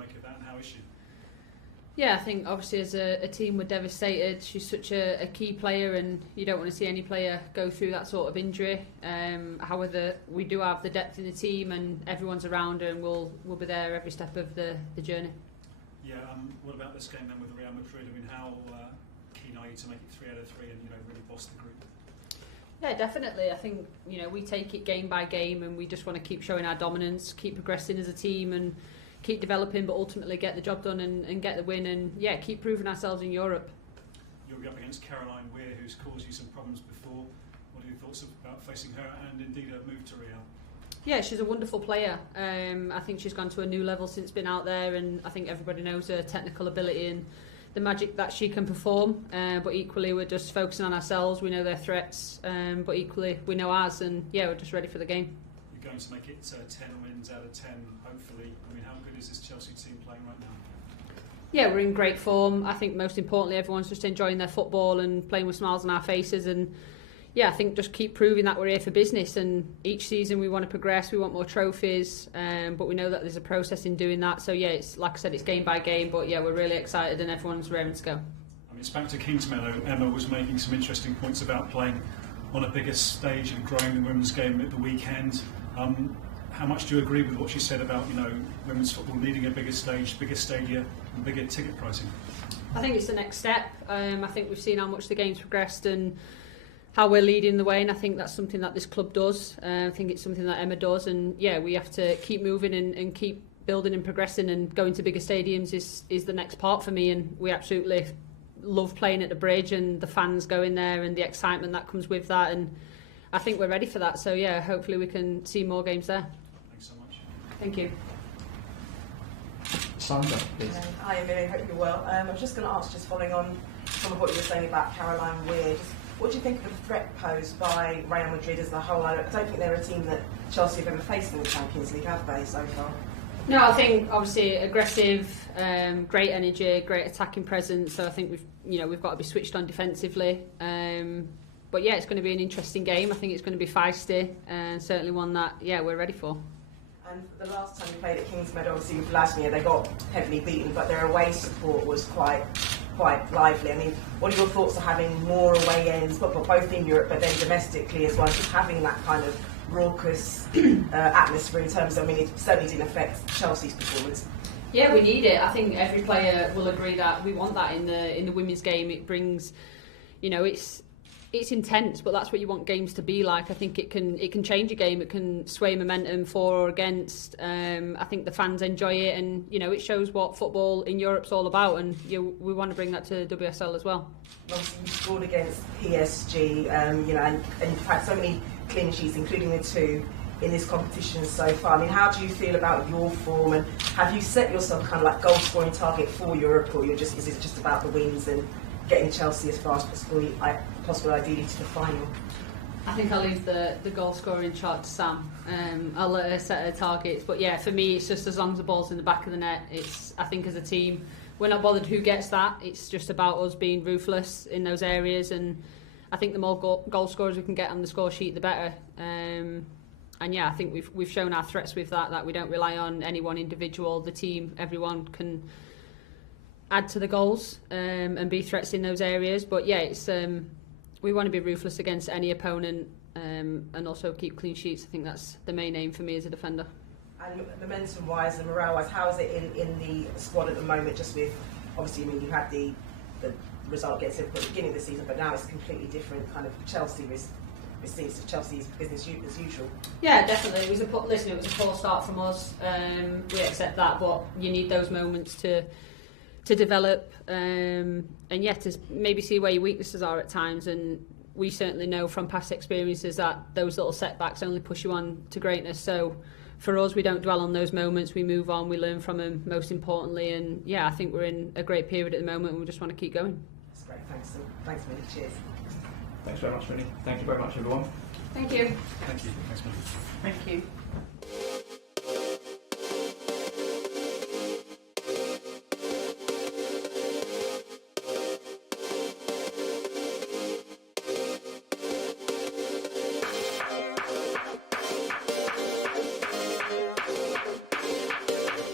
make of that, and how is she? Yeah, I think obviously as a team we're devastated. She's such a key player, and you don't want to see any player go through that sort of injury. However, we do have the depth in the team, and everyone's around her, and we'll be there every step of the journey. Yeah. What about this game then with Real Madrid? I mean, how keen are you to make it 3 out of 3 and really boss the group? Yeah, definitely. I think we take it game by game, and we just want to keep showing our dominance, keep progressing as a team, and keep developing, but ultimately get the job done and get the win, and keep proving ourselves in Europe. You'll be up against Caroline Weir, who's caused you some problems before. What are your thoughts about facing her and indeed a move to Real? Yeah, she's a wonderful player. I think she's gone to a new level since being out there, and I think everybody knows her technical ability and the magic that she can perform. But equally, we're just focusing on ourselves. We know their threats, but equally we know ours, and we're just ready for the game. You're going to make it 10 wins out of 10, hopefully. I mean, how good is this Chelsea team playing right now? Yeah, we're in great form. I think most importantly, everyone's just enjoying their football and playing with smiles on our faces. And I think just keep proving that we're here for business. And each season we want to progress, we want more trophies, but we know that there's a process in doing that. So it's like I said, it's game by game. But we're really excited, and everyone's raring to go. I mean, it's back to Kingsmeadow. Emma was making some interesting points about playing on a bigger stage and growing the women's game at the weekend. How much do you agree with what she said about women's football needing a bigger stage, bigger stadia, and bigger ticket pricing? I think it's the next step. I think we've seen how much the game's progressed and how we're leading the way, and I think that's something that this club does. I think it's something that Emma does, and we have to keep moving and keep building and progressing, and going to bigger stadiums is the next part for me. And we absolutely love playing at the Bridge and the fans going there and the excitement that comes with that, and I think we're ready for that. So hopefully we can see more games there. Thanks so much. Thank you. Sandra, please. Hi Amelia, hope you're well. I was just going to ask, just following on some of what you were saying about Caroline Weir, what do you think of the threat posed by Real Madrid as a whole? I don't think they're a team that Chelsea have ever faced in the Champions League, have they, so far? No, I think obviously aggressive, great energy, great attacking presence. So I think we've got to be switched on defensively. But it's going to be an interesting game. I think it's going to be feisty, and certainly one that we're ready for. And the last time you played at Kingsmeadow, obviously with Lasmia, they got heavily beaten, but their away support was quite lively. I mean, what are your thoughts of having more away ends, both in Europe but then domestically as well, just having that kind of raucous atmosphere in terms of, it certainly didn't affect Chelsea's performance. Yeah, we need it. I think every player will agree that we want that in the women's game. It brings, it's intense, but that's what you want games to be like. I think it can change a game. It can sway momentum for or against. I think the fans enjoy it, and it shows what football in Europe's all about. And we want to bring that to WSL as well. Obviously, you scored against PSG, and you've had so many clean sheets, including the 2 in this competition so far. I mean, how do you feel about your form, and have you set yourself kind of like goal scoring target for Europe, or is it just about the wins and getting Chelsea as far as possible ideally to the final? I think I'll leave the goal scoring chart to Sam. I'll let her set her targets, but for me it's just as long as the ball's in the back of the net. I think as a team we're not bothered who gets that. It's just about us being ruthless in those areas, and I think the more goal scorers we can get on the score sheet, the better. And I think we've shown our threats with that we don't rely on any one individual. The team, everyone can add to the goals and be threats in those areas. But we want to be ruthless against any opponent, and also keep clean sheets. I think that's the main aim for me as a defender. And momentum-wise and morale-wise, how is it in the squad at the moment? Just with, obviously, you had the result gets at the beginning of the season, but now it's completely different. Kind of Chelsea receives Chelsea's business as usual. Yeah, definitely. It was a poor start from us. We accept that, but you need those moments to develop, and to maybe see where your weaknesses are at times. And we certainly know from past experiences that those little setbacks only push you on to greatness. So for us, we don't dwell on those moments. We move on. We learn from them, most importantly. And I think we're in a great period at the moment, and we just want to keep going. That's great. Thanks, Minnie. Cheers. Thanks very much, Minnie. Thank you very much, everyone. Thank you. Thank you. Thanks, Minnie. Thank you.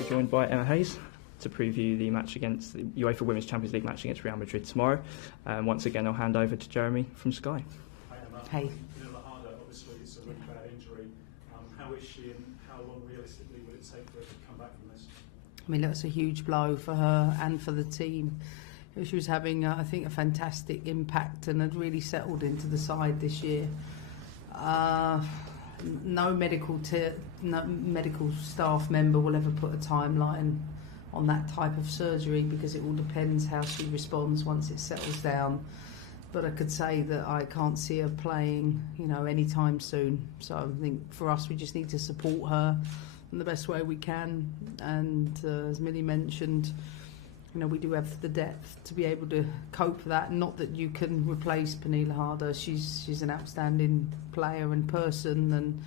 Joined by Emma Hayes. to preview the match against the UEFA Women's Champions League match against Real Madrid tomorrow. Once again, I'll hand over to Jeremy from Sky. Hi, Emma. Hey. Pernille Harder, obviously, it's a really bad injury. How is she, and how long realistically will it take for her to come back from this? I mean, that's a huge blow for her and for the team. She was having, I think, a fantastic impact and had really settled into the side this year. No medical staff member will ever put a timeline on that type of surgery because it all depends how she responds once it settles down. But I could say that I can't see her playing, anytime soon. So I think for us, we just need to support her in the best way we can. And as Millie mentioned, we do have the depth to be able to cope with that. Not that you can replace Pernille Harder. She's an outstanding player and person, and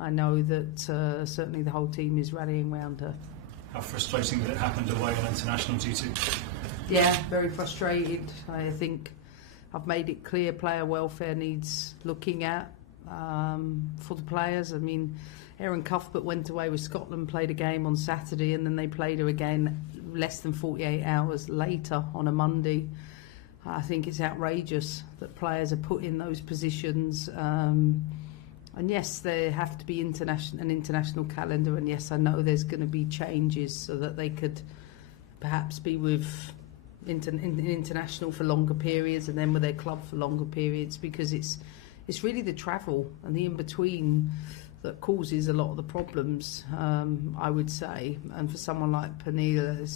I know that certainly the whole team is rallying around her. How frustrating that it happened away on international duty? Yeah, very frustrated. I think I've made it clear player welfare needs looking at for the players. I mean, Erin Cuthbert went away with Scotland, played a game on Saturday, and then they played her again less than 48 hours later on a Monday. I think it's outrageous that players are put in those positions. And yes, there have to be an international calendar, and yes, I know there's going to be changes so that they could perhaps be with international for longer periods and then with their club for longer periods, because it's really the travel and the in-between that causes a lot of the problems, I would say. And for someone like Pernille,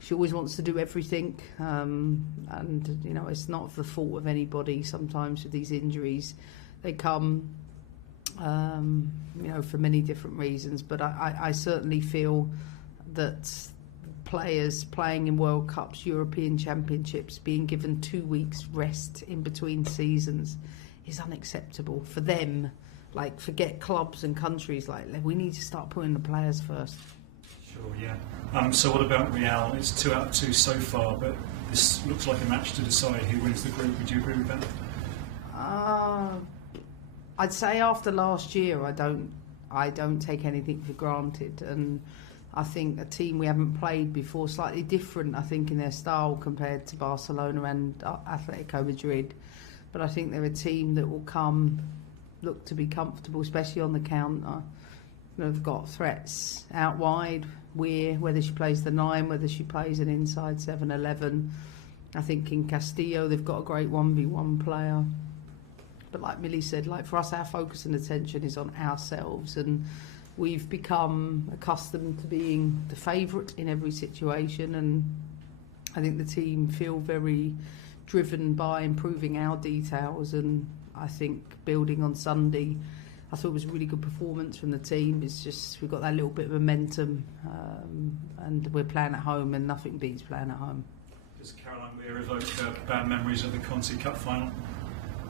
she always wants to do everything, and it's not the fault of anybody. Sometimes with these injuries, they come, for many different reasons. But I certainly feel that players playing in World Cups, European Championships, being given 2 weeks rest in between seasons is unacceptable for them. Like, forget clubs and countries. Like, we need to start putting the players first. Sure, yeah. So what about Real? It's 2 out of 2 so far, but this looks like a match to decide who wins the group. Would you agree with that? I'd say after last year, I don't take anything for granted, and I think a team we haven't played before, slightly different, I think, in their style compared to Barcelona and Atletico Madrid. But I think they're a team that will look to be comfortable, especially on the counter. They've got threats out wide. Whether she plays the 9, whether she plays an inside 7-11. I think in Castillo they've got a great 1v1 player. But like Millie said, like for us, our focus and attention is on ourselves, and we've become accustomed to being the favourite in every situation, and I think the team feel very driven by improving our details. And I think building on Sunday, I thought it was a really good performance from the team. It's just we've got that little bit of momentum, and we're playing at home, and nothing beats playing at home. Does Caroline Weir evoke bad memories of the Conti Cup final?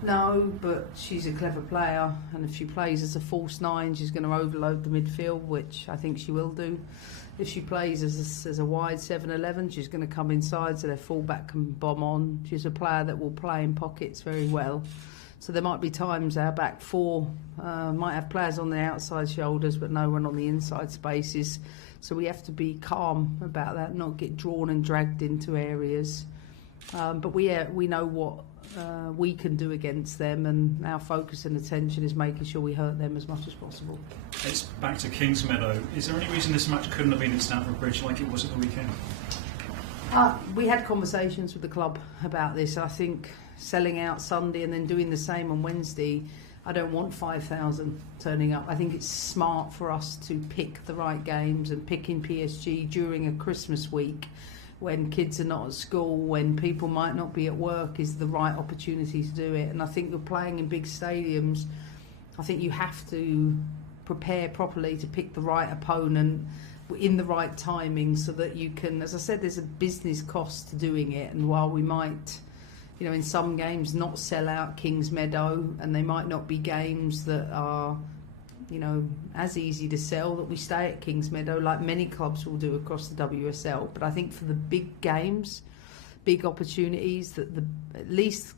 No, but she's a clever player, and if she plays as a false 9, she's going to overload the midfield, which I think she will do. If she plays as a wide 7-11, she's going to come inside so their fullback can bomb on. She's a player that will play in pockets very well. So there might be times our back 4 might have players on the outside shoulders but no one on the inside spaces. So we have to be calm about that, not get drawn and dragged into areas. But we know what we can do against them, and our focus and attention is making sure we hurt them as much as possible. It's back to Kingsmeadow. Is there any reason this match couldn't have been at Stamford Bridge like it was at the weekend? We had conversations with the club about this. I think selling out Sunday and then doing the same on Wednesday, I don't want 5,000 turning up. I think it's smart for us to pick the right games, and picking PSG during a Christmas week when kids are not at school, when people might not be at work, is the right opportunity to do it. And I think you're playing in big stadiums. I think you have to prepare properly to pick the right opponent in the right timing so that you can, as I said, there's a business cost to doing it. And while we might, in some games not sell out Kingsmeadow, and they might not be games that are, as easy to sell, that we stay at Kingsmeadow like many clubs will do across the WSL. But I think for the big games, big opportunities, that at least,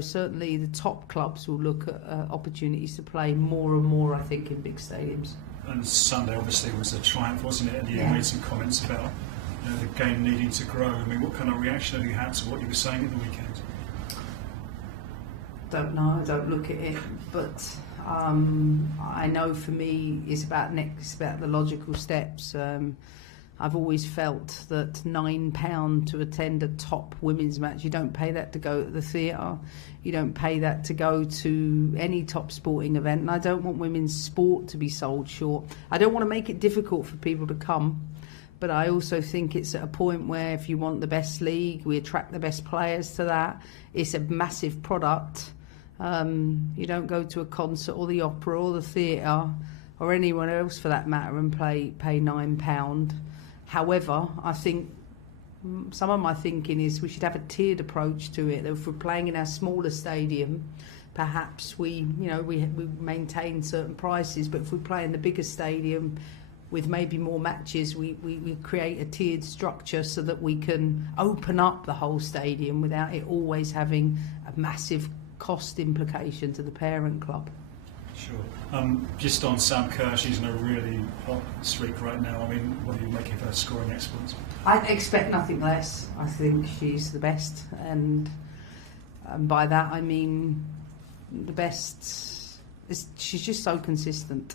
certainly the top clubs will look at opportunities to play more and more, I think, in big stadiums. and Sunday obviously was a triumph, wasn't it? And you Yeah. made some comments about the game needing to grow. I mean, what kind of reaction have you had to what you were saying at the weekend? Don't know, I don't look at it, but I know for me it's about the logical steps. I've always felt that £9 to attend a top women's match, you don't pay that to go to the theatre, you don't pay that to go to any top sporting event, and I don't want women's sport to be sold short. I don't want to make it difficult for people to come, but I also think it's at a point where if you want the best league, we attract the best players to that. It's a massive product. You don't go to a concert or the opera or the theatre or anyone else for that matter and pay £9. However, I think some of my thinking is we should have a tiered approach to it. If we're playing in our smaller stadium, perhaps we maintain certain prices, but if we play in the bigger stadium with maybe more matches, we create a tiered structure so that we can open up the whole stadium without it always having a massive cost implication to the parent club. Sure. Just on Sam Kerr, she's in a really hot streak right now. I mean, what do you make of her scoring exploits? I expect nothing less. I think she's the best, and by that I mean the best. She's just so consistent,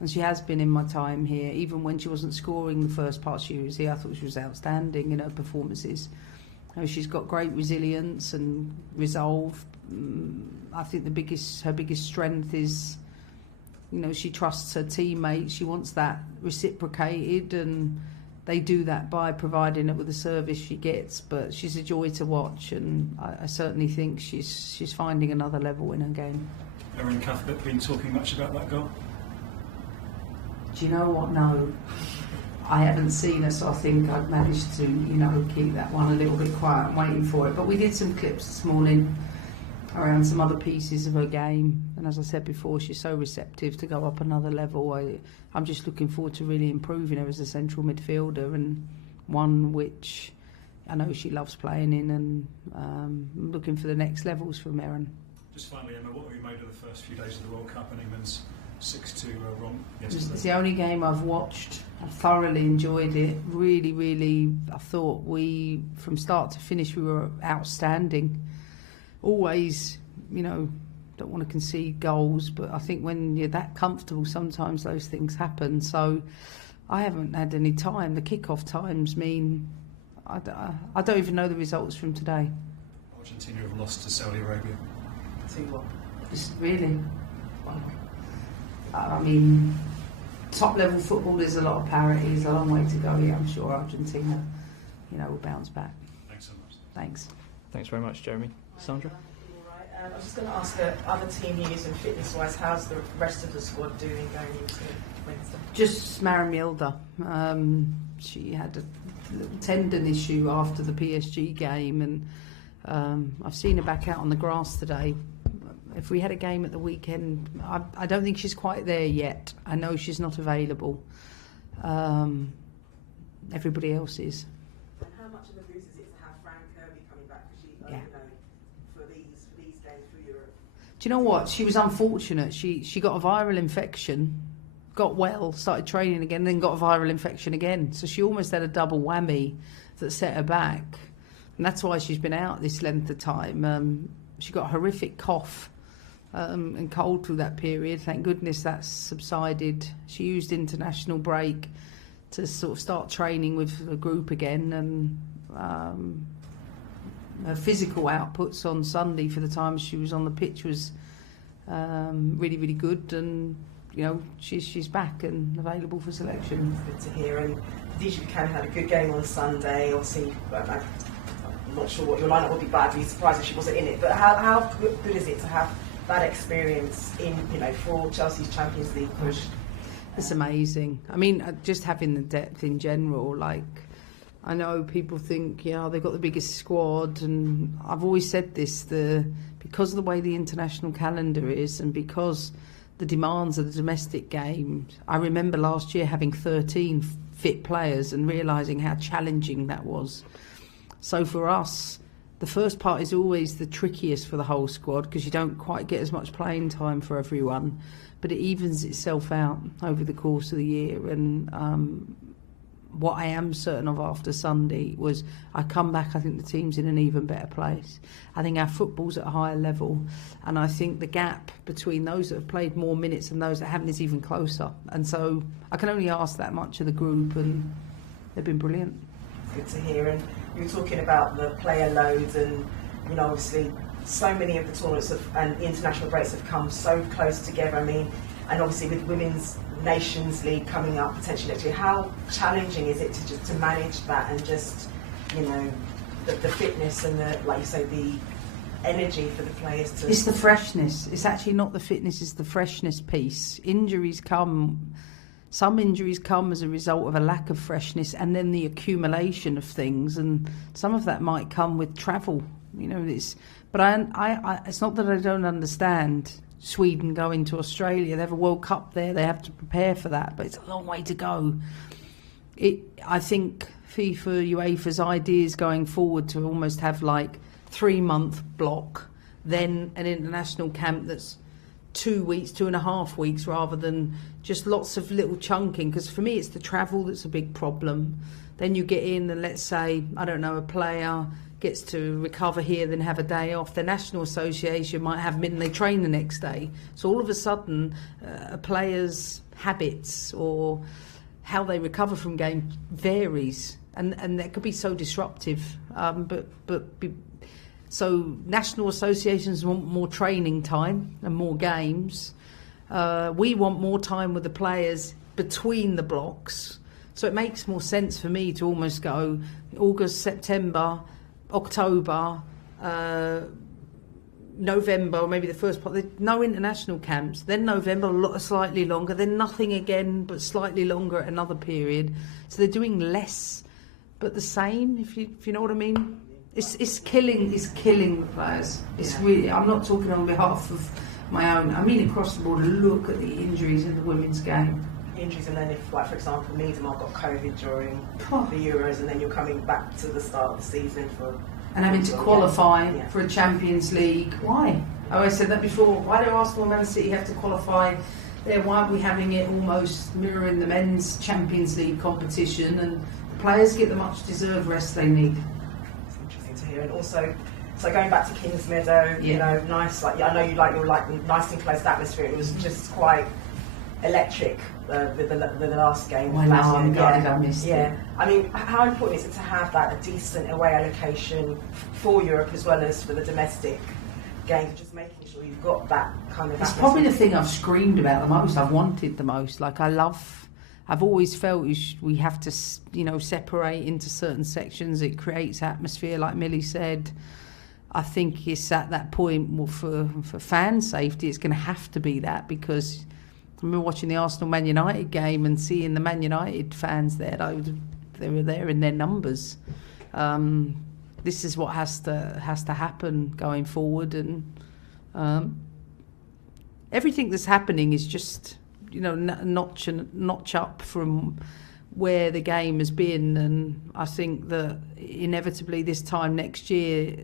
and she has been in my time here. Even when she wasn't scoring the first part she was here, I thought she was outstanding in her performances. She's got great resilience and resolve. I think her biggest strength is, she trusts her teammates. She wants that reciprocated, and they do that by providing it with the service she gets. But she's a joy to watch, and I certainly think she's finding another level in her game. Erin Cuthbert been talking much about that goal? Do you know what? No. I haven't seen her, so I think I've managed to, keep that one a little bit quiet and waiting for it. But we did some clips this morning around some other pieces of her game, and as I said before, she's so receptive to go up another level. I'm just looking forward to really improving her as a central midfielder, and one which I know she loves playing in, and I'm looking for the next levels from Erin. Just finally, Emma, what have you made of the first few days of the World Cup and England's 6-2 wrong yesterday? It's the only game I've watched. I thoroughly enjoyed it. Really, really, I thought from start to finish, we were outstanding. Always, don't want to concede goals, but I think when you're that comfortable, sometimes those things happen. So I haven't had any time. The kick-off times mean I don't even know the results from today. Argentina have lost to Saudi Arabia. See what? Really? Wow. I mean, top-level football, there's a lot of parity. There's a long way to go. Yeah, I'm sure Argentina, will bounce back. Thanks so much. Thanks. Thanks very much, Jeremy. Sandra? I was just going to ask other team news and fitness-wise, how's the rest of the squad doing going into Wednesday? Just Maramilda. She had a little tendon issue after the PSG game, and I've seen her back out on the grass today. If we had a game at the weekend, I don't think she's quite there yet. I know she's not available. Everybody else is. And how much of a boost is it to have Fran Kirby coming back for these games for Europe? Do you know what? She was unfortunate. She got a viral infection, got well, started training again, then got a viral infection again. So she almost had a double whammy that set her back. And that's why she's been out this length of time. She got a horrific cough and cold through that period. Thank goodness that's subsided. She used international break to sort of start training with the group again, and her physical outputs on Sunday for the time she was on the pitch was really, really good, and she's back and available for selection. Good to hear. And Didier Drogba had a good game on Sunday. Obviously, I'm not sure what your lineup would be, but I'd be surprised if she wasn't in it. But how good is it to have that experience for Chelsea's Champions League push? It's amazing. I mean, just having the depth in general, I know people think, they've got the biggest squad, and I've always said this, because of the way the international calendar is, and because the demands of the domestic game, I remember last year having 13 fit players and realising how challenging that was. So for us, the first part is always the trickiest for the whole squad, because you don't quite get as much playing time for everyone. but it evens itself out over the course of the year. And what I am certain of after Sunday was I come back, I think the team's in an even better place. I think our football's at a higher level, and I think the gap between those that have played more minutes and those that haven't is even closer. And so I can only ask that much of the group, and they've been brilliant. Good to hear. And you were talking about the player loads, and obviously so many of the tournaments and international breaks have come so close together. I mean, and obviously with Women's Nations League coming up potentially next year, how challenging is it to manage that, and just the fitness and the, like you say, the energy for the players to... It's the freshness. It's actually not the fitness, it's the freshness piece. Some injuries come as a result of a lack of freshness and then the accumulation of things, and some of that might come with travel. But it's not that I don't understand Sweden going to Australia. They have a World Cup there, they have to prepare for that, but it's a long way to go. I think FIFA, UEFA's ideas going forward to almost have like 3-month block, then an international camp that's 2 weeks, 2.5 weeks, rather than just lots of little chunking. Because for me, it's the travel that's a big problem. Then you get in and let's say, I don't know, a player gets to recover here, then have a day off. The National Association might have they train the next day. So all of a sudden, a player's habits or how they recover from game varies. And that could be so disruptive. So national associations want more training time and more games. We want more time with the players between the blocks. So it makes more sense for me to almost go August, September, October, November, or maybe the first part. No international camps. Then November, slightly longer. Then nothing again, but slightly longer at another period. So they're doing less, but the same. If you know what I mean. It's killing the players. It's really. I'm not talking on behalf of my own. I mean across the board. Look at the injuries in the women's game. Injuries, and then if, like, for example, Miedema got COVID during the Euros, and then you're coming back to the start of the season and having to qualify for a Champions League. Why? I always said that before. Why do Arsenal and Man City have to qualify there? Why aren't we having it almost mirroring the men's Champions League competition, and the players get the much deserved rest they need? It's interesting to hear. And also, so going back to Kings Meadow, nice. Like, I know you like your nice enclosed atmosphere. It was just quite electric with the last game. I missed it. I mean, how important is it to have a decent away allocation for Europe as well as for the domestic games? Just making sure you've got that kind of. It's probably the thing I've screamed about the most. I've wanted the most. Like I've always felt we have to, separate into certain sections. It creates atmosphere, like Millie said. I think it's at that point for fan safety. It's going to have to be that, because I remember watching the Arsenal-Man United game and seeing the Man United fans there. They were there in their numbers. This is what has to happen going forward, and everything that's happening is just notch up from where the game has been. And I think that inevitably this time next year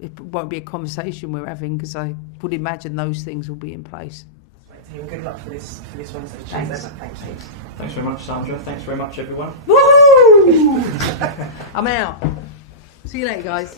it won't be a conversation we're having, because I would imagine those things will be in place. Good luck for this Wednesday. Thanks. Thanks very much, Sandra. Thanks very much, everyone. Woohoo! I'm out. See you later, guys.